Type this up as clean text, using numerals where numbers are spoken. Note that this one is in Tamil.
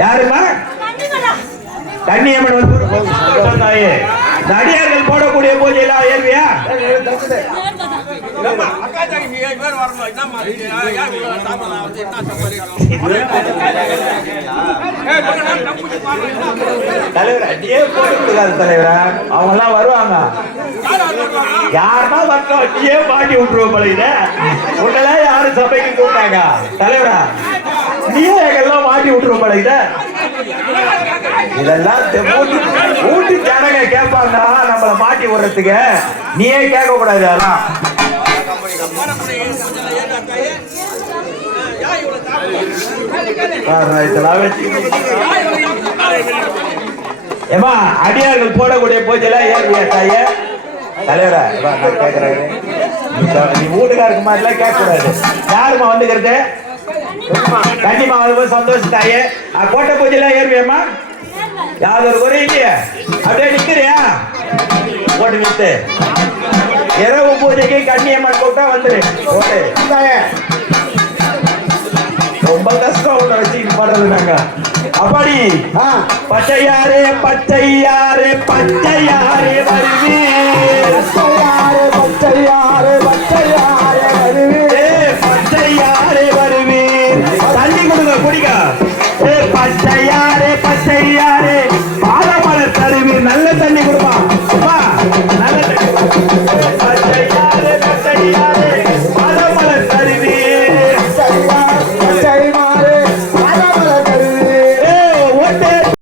யாருமா? கன்னியம்மன் வந்து நடிகர்கள் போடக்கூடிய பூஜை எல்லாம் ஏறுவியா? தலைவர் அடியே போட முடியாது தலைவரா, அவங்க எல்லாம் வருவாங்க. யாருன்னா வரட்டும், அடியே மாட்டி விட்டுருவோம் பழகிட. உன்னெல்லாம் யாரும் சபைக்கு கூப்பிட்டாங்க தலைவரா, நீயே எல்லாம் மாட்டி விட்டுருவோம் பழகிட. இதெல்லாம் ஊட்டி ஜனங்க கேட்பாங்க நம்மள மாட்டி விடுறதுக்கு, நீயே கேட்க கூடாது. அதெல்லாம் ஏமா அடியார்கள் போடக்கூடிய பூஜைலாம் ஏறியா தாய தலைவரா? நான் கேட்கிறேன், நீ வீட்டுக்காருக்கு மாதிரிலாம் கேட்க கூடாது. யாருமா வந்துக்கிறது? கண்டிப்பா வரும்போது சந்தோஷம் தாயே. கோட்டை பூஜைலாம் ஏறுவியம்மா? யாவது ஒரு குறை இல்லையா? அப்படியே நிக்கிறியா? போட்டு நிறுத்து. இரவு பூஜைக்கு கன்னியம்மன் கூட்டா வந்துரு. ரொம்ப கஷ்டம் உன்னை வச்சுக்கிட்டு பாடுறது நாங்க. அப்பாடி பச்சையாரே பச்சையாரே பச்சையாரே வருவே, பச்சையாரே பச்சையாரே